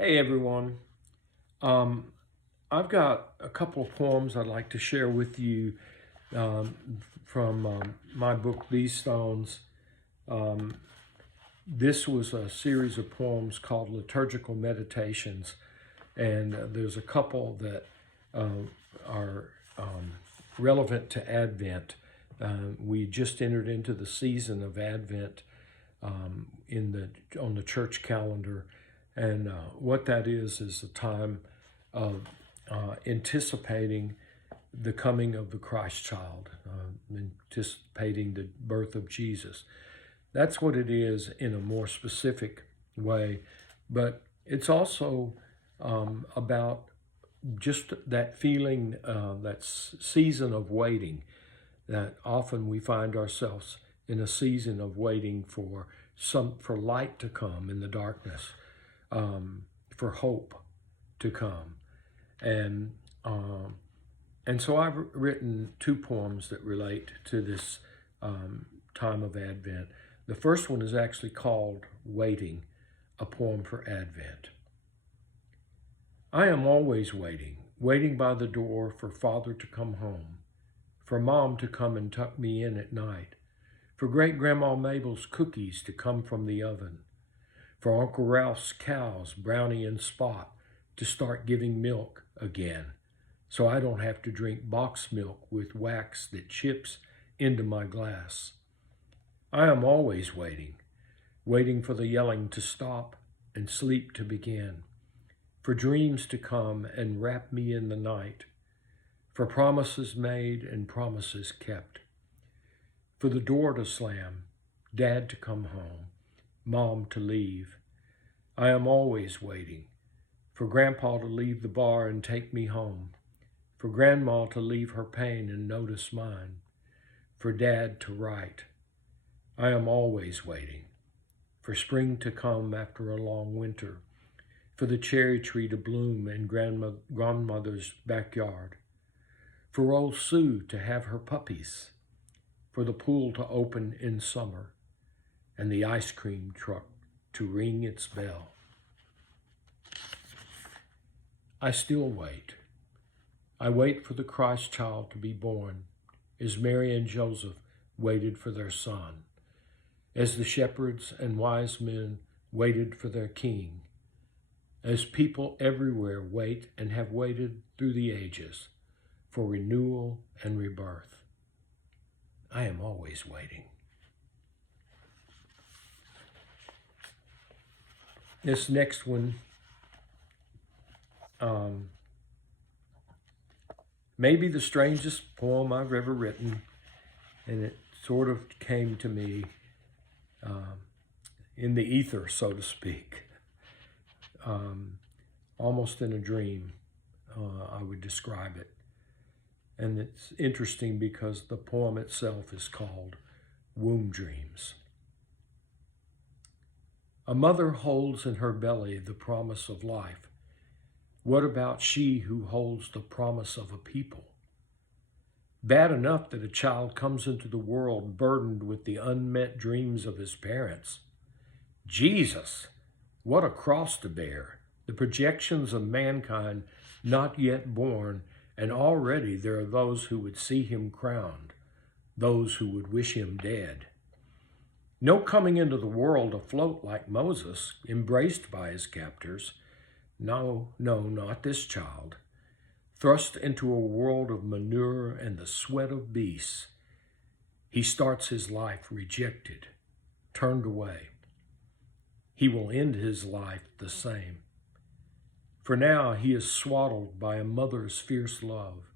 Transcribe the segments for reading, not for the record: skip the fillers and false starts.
Hey everyone. Um, I've got a couple of poems I'd like to share with you from my book, These Stones. Um, this was a series of poems called Liturgical Meditations, and there's a couple that are relevant to Advent. We just entered into the season of Advent on the church calendar, and what that is a time of anticipating the coming of the Christ child, anticipating the birth of Jesus. That's what it is in a more specific way, but it's also about just that feeling, that season of waiting, that often we find ourselves in a season of waiting for light to come in the darkness, for hope to come, and um, and so I've written two poems that relate to this time of Advent. The first one is actually called "Waiting," a poem for Advent. I am always waiting, waiting by the door for Father to come home, for Mom to come and tuck me in at night, for Great-Grandma Mabel's cookies to come from the oven, for Uncle Ralph's cows, Brownie and Spot, to start giving milk again, so I don't have to drink box milk with wax that chips into my glass. I am always waiting, waiting for the yelling to stop and sleep to begin, for dreams to come and wrap me in the night, for promises made and promises kept, for the door to slam, Dad to come home, Mom to leave. I am always waiting, for Grandpa to leave the bar and take me home, for Grandma to leave her pain and notice mine, for Dad to write. I am always waiting, for spring to come after a long winter, for the cherry tree to bloom in grandmother's backyard, for old Sue to have her puppies, for the pool to open in summer, and the ice cream truck to ring its bell. I still wait. I wait for the Christ child to be born, as Mary and Joseph waited for their son, as the shepherds and wise men waited for their king, as people everywhere wait and have waited through the ages for renewal and rebirth. I am always waiting. This next one may be the strangest poem I've ever written, and it sort of came to me in the ether, so to speak, almost in a dream, I would describe it. And it's interesting because the poem itself is called Womb Dreams. A mother holds in her belly the promise of life. What about she who holds the promise of a people? Bad enough that a child comes into the world burdened with the unmet dreams of his parents. Jesus, what a cross to bear, the projections of mankind not yet born, and already there are those who would see him crowned, those who would wish him dead. No coming into the world afloat like Moses, embraced by his captors. No, no, not this child. Thrust into a world of manure and the sweat of beasts, he starts his life rejected, turned away. He will end his life the same. For now he is swaddled by a mother's fierce love.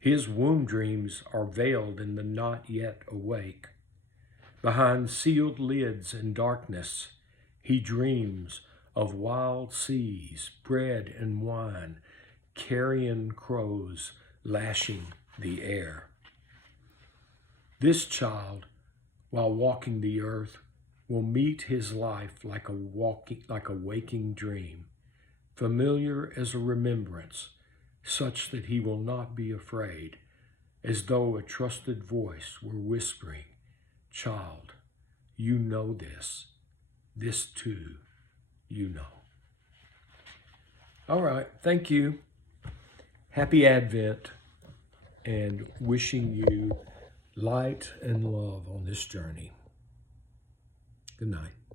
His womb dreams are veiled in the not yet awake. Behind sealed lids and darkness, he dreams of wild seas, bread and wine, carrion crows lashing the air. This child, while walking the earth, will meet his life like a waking dream, familiar as a remembrance, such that he will not be afraid, as though a trusted voice were whispering, "Child, you know this. This too, you know." All right. Thank you. Happy Advent, and wishing you light and love on this journey. Good night.